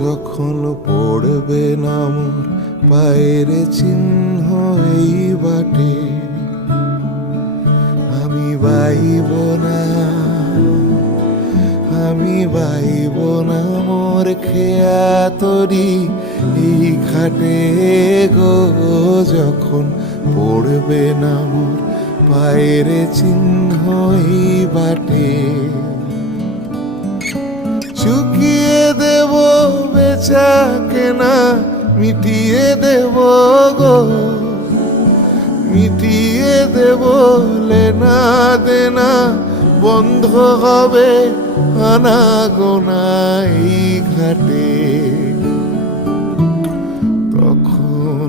যখন পড়বে না মোর পায়ের চিহ্ন এই বাটে, আমি বাইব না, আমি বাইব না মোর খেয়া তরি এই খাটে গো। যখন পড়বে না মোর পায়ের চিহ্ন এই বাটে, চুকিয়ে দেব বেচা কেনা, মিটিয়ে দেব গো, মিটিয়ে দেব লেনা দেনা, বন্ধ হবে আনা গোনা এই ঘাটে।